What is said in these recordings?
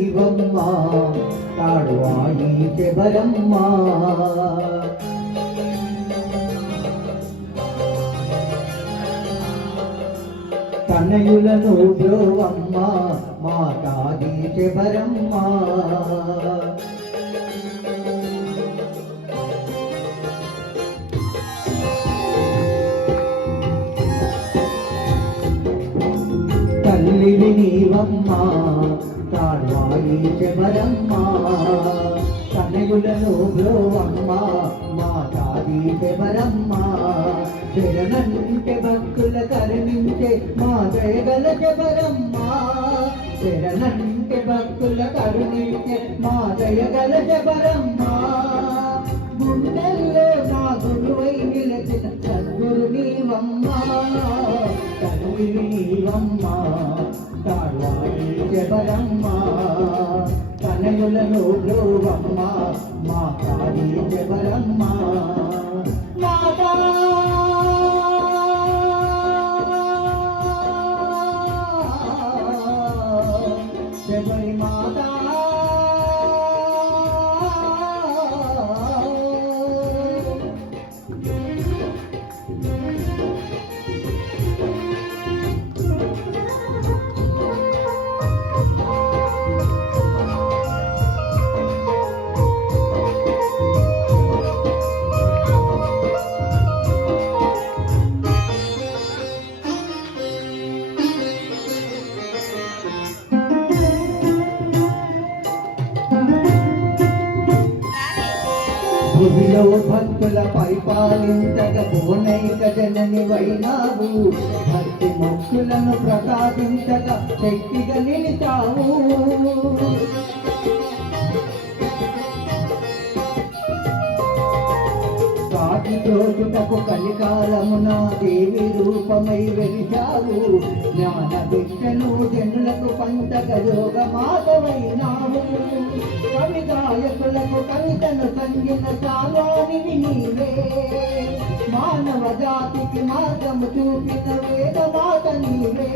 నీవమ్మా తాడువాయి శబరమ్మా. తనయులను బ్రోవమ్మ మాతాది శబరమ్మా. తల్లివి నీవమ్మా తాడ్వాయి శబరమ్మా తనయులను బ్రోవమ్మా మాతాది శబరమ్మా శరణంటే భక్తుల కరుణించే మా జయగల శబరమ్మా శరణంటే భక్తుల కరుణించే మా జయగల శబరమ్మా గుండెల్లో నా గురువై నిలచిన సద్గురు నీవమ్మా. తల్లి నీవమ్మా తాళాయి జబరమ్మా ప్రేమలను బ్రోవమ్మా మా కాళీ జబరమ్మా భూమిలో భక్తుల పరిపాలించక భువనైక జనని వైనావు. భక్తి మొక్కులను ప్రసాదించక శక్తిగా నిలిచావు. కాటి కలికాలమున దేవి రూపమై వెలిచావు జ్ఞాన భిక్షను కవులకు పంచక యోగ మాధవైనావు కవి గాయకులకు కవితను సంగిన చాలానివి నీవే. మానవ జాతికి మార్గము చూపిన వేద మాత నీవే.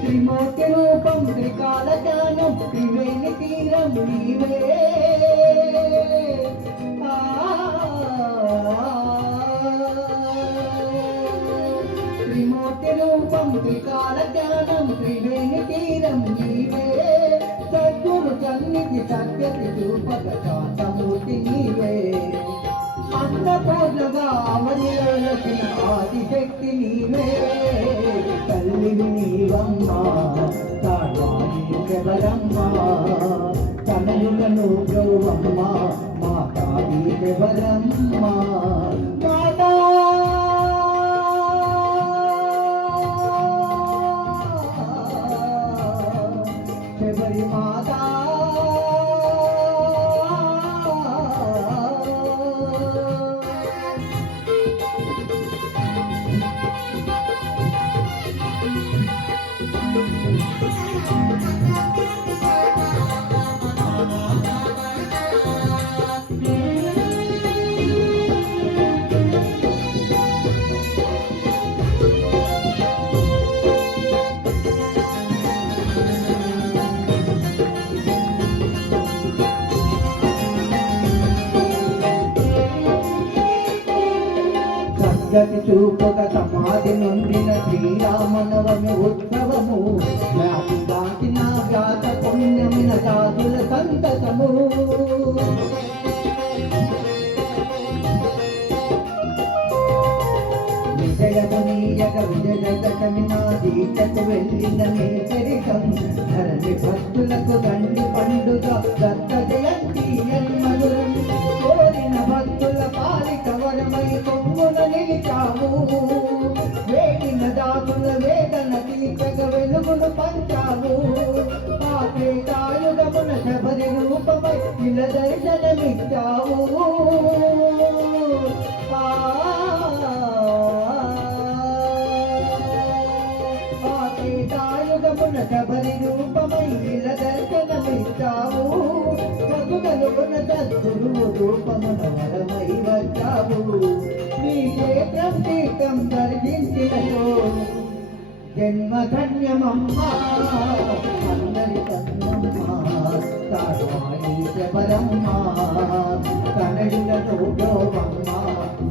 త్రిమూర్తి రూపం త్రికాల జ్ఞానం త్రివేణి తీరం నీవే. త్రిమూర్తి రూపం త్రికాల త్రివేణి తీరం నీవే. సద్గురు కన్నికి సత్యతి రూపక శాంతమూర్తి నీవే. అన్నపూర్ణగా అవనిలసిన ఆదిశక్తి నీవే. తల్లిని నీవమ్మా తాళాని శబరమ్మా తనయులను గౌరమ్మా మా కాళీ చక్కటి చూపక సమాధి నొందిన శ్రీరామనవమి ఉత్సవము. వ్యాధి దాటిన వ్యాత పుణ్యమిన సాధుల సంతతము విజయమునీయక విజయ దశమి నా దీక్షకు వెళ్ళిన నీ చరితం ధరణి భక్తులకు దండి పండుగ దత్త జయంతి అమ్మ నిలిచావు వేగిన దాగుల వేదన తీర్చగ వెలుగును పంచావు. ఆ త్రేతాయుగమున శబరి రూపమై నిల దర్శనమిచ్చావు. యుగమున శబరి రూపమై నిల దర్శనమిచ్చావు. మగుగలుగున సద్గురువు రూపమున వరమై వచ్చావు. ప్రతీకం దర్శించినతో జన్మ ధన్యమమ్మా అందరి కన్యమ్మా శబరమ్మ కన్నడిలలో గోవమ్మ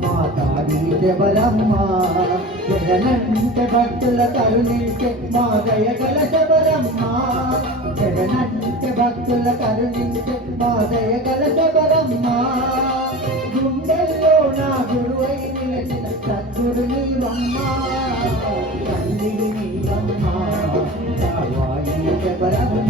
మా తాడి శబరమ్మ జగనంటే భక్తుల కరుణించే మా దయగల శబరమ్మ జగనంటే భక్తుల కరుణించే మా దయగల Thank you.